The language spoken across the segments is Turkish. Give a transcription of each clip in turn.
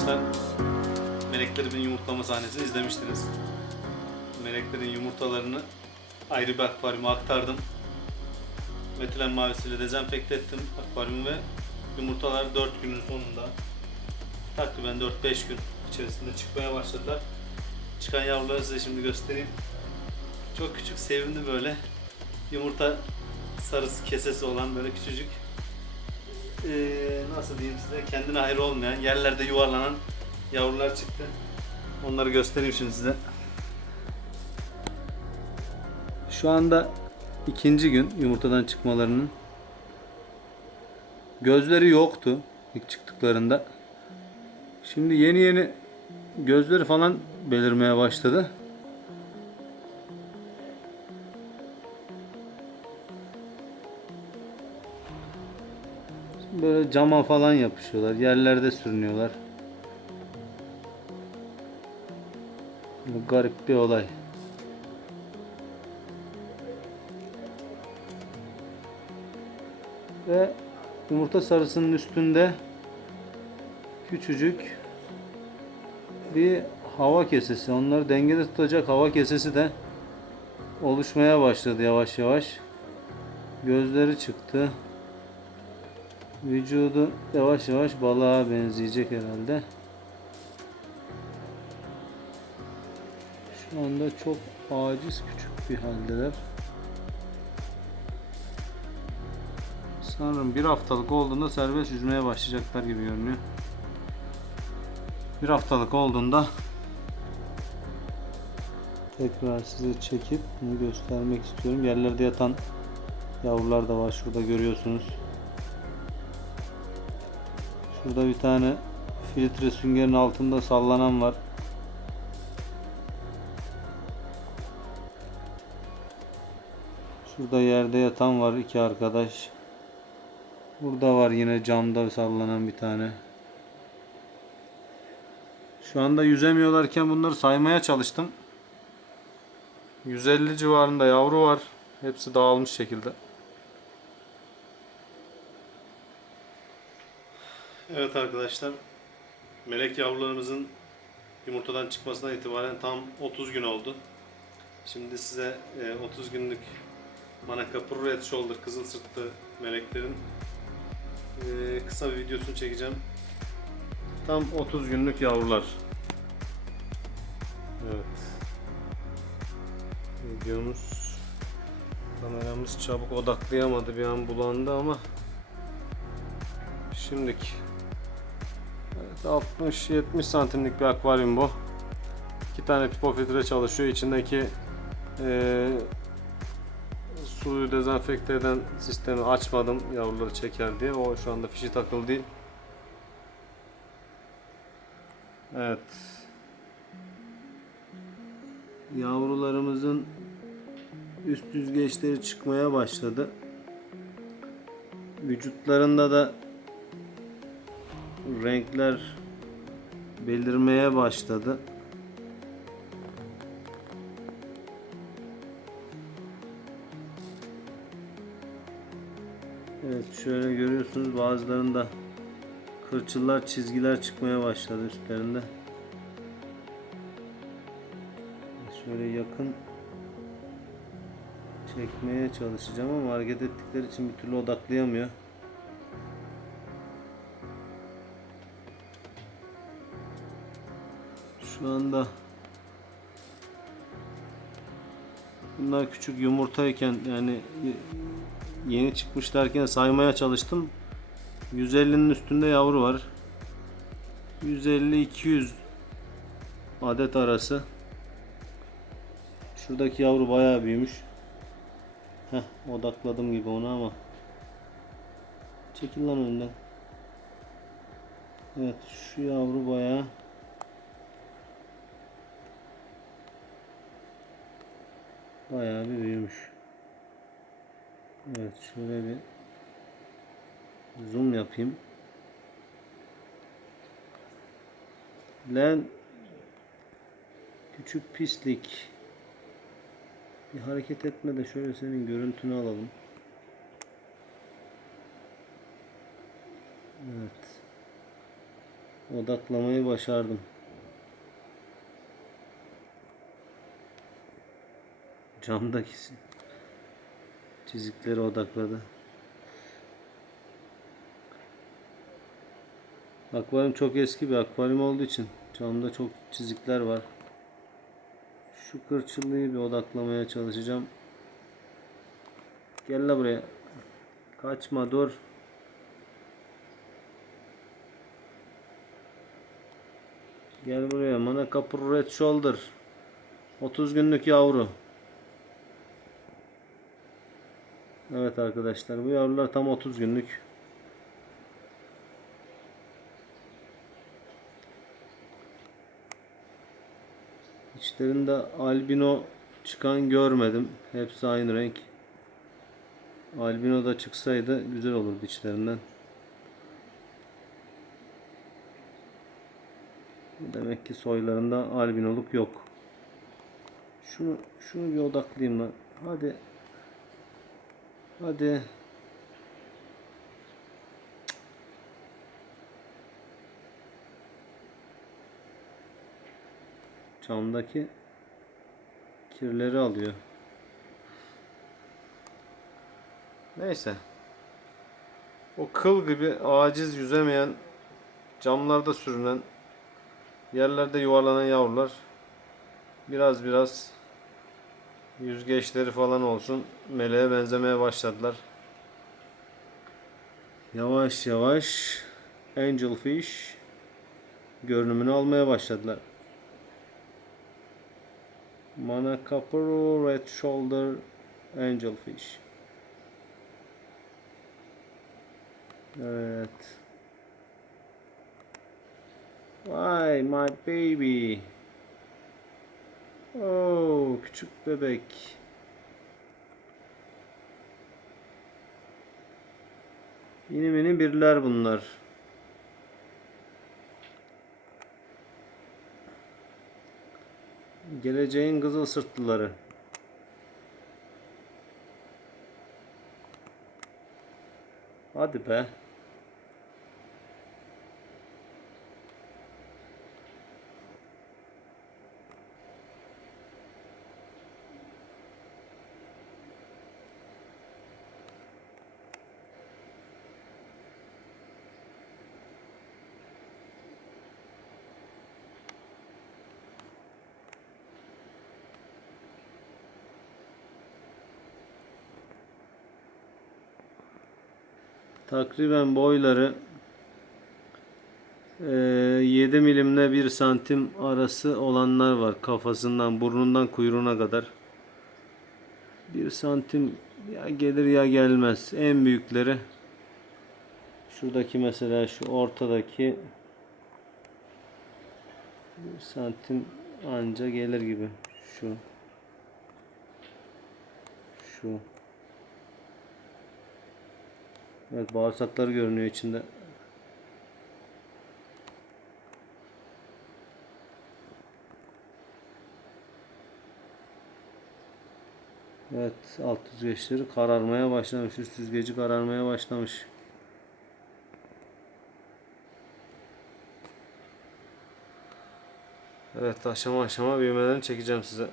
arkadaşlar Meleklerimin yumurtlama sahnesini izlemiştiniz. Meleklerin yumurtalarını ayrı bir akvaryuma aktardım. Metilen mavisiyle dezenfekte ettim akvaryumu ve yumurtalar 4 günün sonunda takriben 4-5 gün içerisinde çıkmaya başladılar. Çıkan yavruları size şimdi göstereyim. Çok küçük, sevimli böyle. Yumurta sarısı kesesi olan böyle küçücük. Ee, nasıl diyeyim size kendine hayır olmayan yerlerde yuvarlanan yavrular çıktı. Onları göstereyim şimdi size. Şu anda ikinci gün yumurtadan çıkmalarının. Gözleri yoktu ilk çıktıklarında. Şimdi yeni yeni gözleri falan belirmeye başladı. Böyle cama falan yapışıyorlar. Yerlerde sürünüyorlar. Garip bir olay. Ve yumurta sarısının üstünde küçücük bir hava kesesi. Onları dengede tutacak hava kesesi de oluşmaya başladı yavaş yavaş. Gözleri çıktı. Vücudu yavaş yavaş balığa benzeyecek herhalde. Şu anda çok aciz küçük bir haldeler. Sanırım bir haftalık olduğunda serbest yüzmeye başlayacaklar gibi görünüyor. Bir haftalık olduğunda tekrar size çekip bunu göstermek istiyorum. Yerlerde yatan yavrular da var. Şurada görüyorsunuz. Şurada bir tane filtre süngerin altında sallanan var. Şurada yerde yatan var iki arkadaş. Burada var yine camda sallanan bir tane. Şu anda yüzemiyorlarken bunları saymaya çalıştım. 150 civarında yavru var. Hepsi dağılmış şekilde. Evet arkadaşlar. Melek yavrularımızın yumurtadan çıkmasına itibaren tam 30 gün oldu. Şimdi size e, 30 günlük Manaka Red Shoulder kızıl sırtlı meleklerin e, kısa bir videosunu çekeceğim. Tam 30 günlük yavrular. Evet. Videomuz kameramız çabuk odaklayamadı bir an bulandı ama şimdiki 60-70 santimlik bir akvaryum bu. İki tane pipo filtre çalışıyor. İçindeki eee suyu dezenfekte eden sistemi açmadım yavruları çeker diye. O şu anda fişi takılı değil. Evet. Yavrularımızın üst yüzgeçleri çıkmaya başladı. Vücutlarında da renkler belirmeye başladı. Evet şöyle görüyorsunuz bazılarında kırçıllar çizgiler çıkmaya başladı üstlerinde. Şöyle yakın çekmeye çalışacağım ama hareket ettikleri için bir türlü odaklayamıyor. Şu anda bunlar küçük yumurtayken yani yeni çıkmışlarken saymaya çalıştım. 150'nin üstünde yavru var. 150-200 adet arası. Şuradaki yavru bayağı büyümüş. Heh, odakladım gibi onu ama. Çekil lan önden. Evet şu yavru bayağı bayağı bir büyümüş. Evet şöyle bir zoom yapayım. Lan küçük pislik. Bir hareket etme de şöyle senin görüntünü alalım. Evet. odaklamayı başardım. Camdaki çizikleri odakladı. Akvaryum çok eski bir akvaryum olduğu için camda çok çizikler var. Şu kırçıllıyı bir odaklamaya çalışacağım. Gel la buraya. Kaçma dur. Gel buraya. Mana kapur red shoulder. 30 günlük yavru. Evet arkadaşlar bu yavrular tam 30 günlük. İçlerinde albino çıkan görmedim. Hepsi aynı renk. Albino da çıksaydı güzel olurdu içlerinden. Demek ki soylarında albinoluk yok. Şunu şunu bir odaklayayım lan. Hadi. Hadi. Camdaki kirleri alıyor. Neyse. O kıl gibi aciz yüzemeyen camlarda sürünen yerlerde yuvarlanan yavrular biraz biraz yüzgeçleri falan olsun meleğe benzemeye başladılar. Yavaş yavaş angelfish görünümünü almaya başladılar. Manacapuro red shoulder angelfish. Evet. Vay my baby. Oh küçük bebek. Yeni mini birler bunlar. Geleceğin kızıl sırtlıları. Hadi be. Takriben boyları eee, 7 milimle 1 santim arası olanlar var. Kafasından, burnundan kuyruğuna kadar. 1 santim ya gelir ya gelmez. En büyükleri şuradaki mesela şu ortadaki 1 santim anca gelir gibi. Şu. Şu. Evet bağırsakları görünüyor içinde. Evet alt süzgeçleri kararmaya başlamış. Üst süzgeci kararmaya başlamış. Evet aşama aşama büyümelerini çekeceğim size.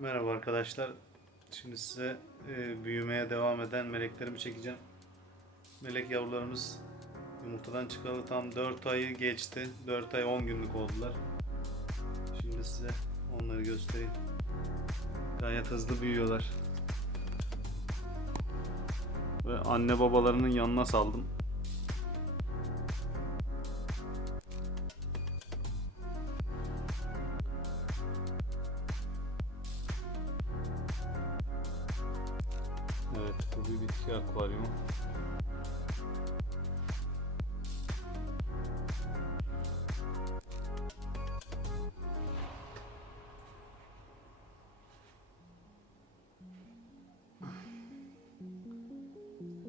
Merhaba arkadaşlar. Şimdi size e, büyümeye devam eden meleklerimi çekeceğim. Melek yavrularımız yumurtadan çıkalı tam 4 ayı geçti. 4 ay 10 günlük oldular. Şimdi size onları göstereyim. Gayet hızlı büyüyorlar. Ve anne babalarının yanına saldım. Akvaryumu.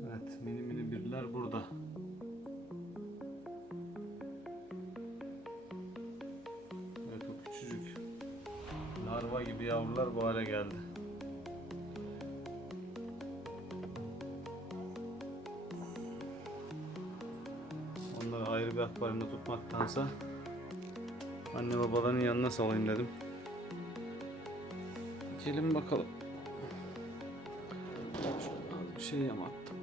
Evet, mini mini birler burada. Evet, o küçücük larva gibi yavrular bu hale geldi. Ayrı bir akvaryumda tutmaktansa anne babaların yanına salayım dedim. Gelin bakalım. Şuradan bir şey yamattım.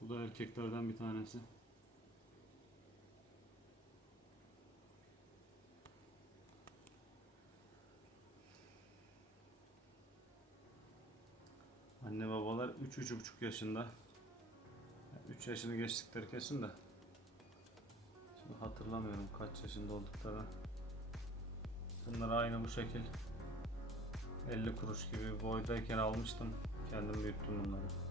Bu da erkeklerden bir tanesi. Anne babalar 3-3,5 yaşında. 3 yaşını geçtikleri kesin de. Şimdi hatırlamıyorum kaç yaşında olduklarını. Bunları aynı bu şekil 50 kuruş gibi boydayken almıştım. Kendim büyüttüm bunları.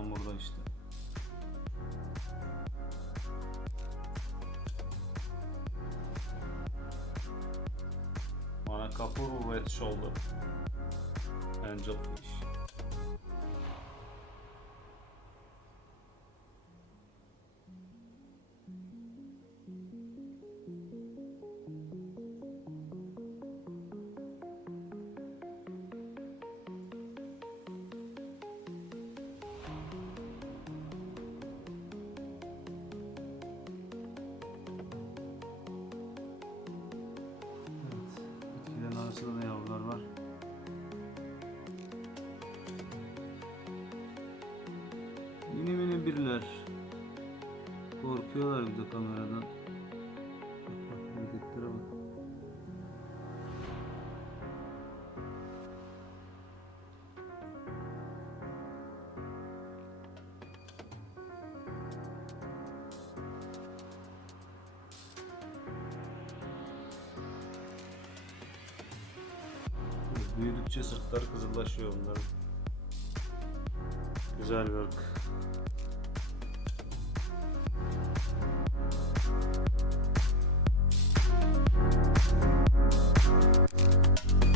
Olan burada işte. Bana kapur red shoulder. Angelfish. Evet, Korkuyorlar bir de kameradan. Hareketlere bak. Büyüdükçe sırtları kızıllaşıyor ırk. え?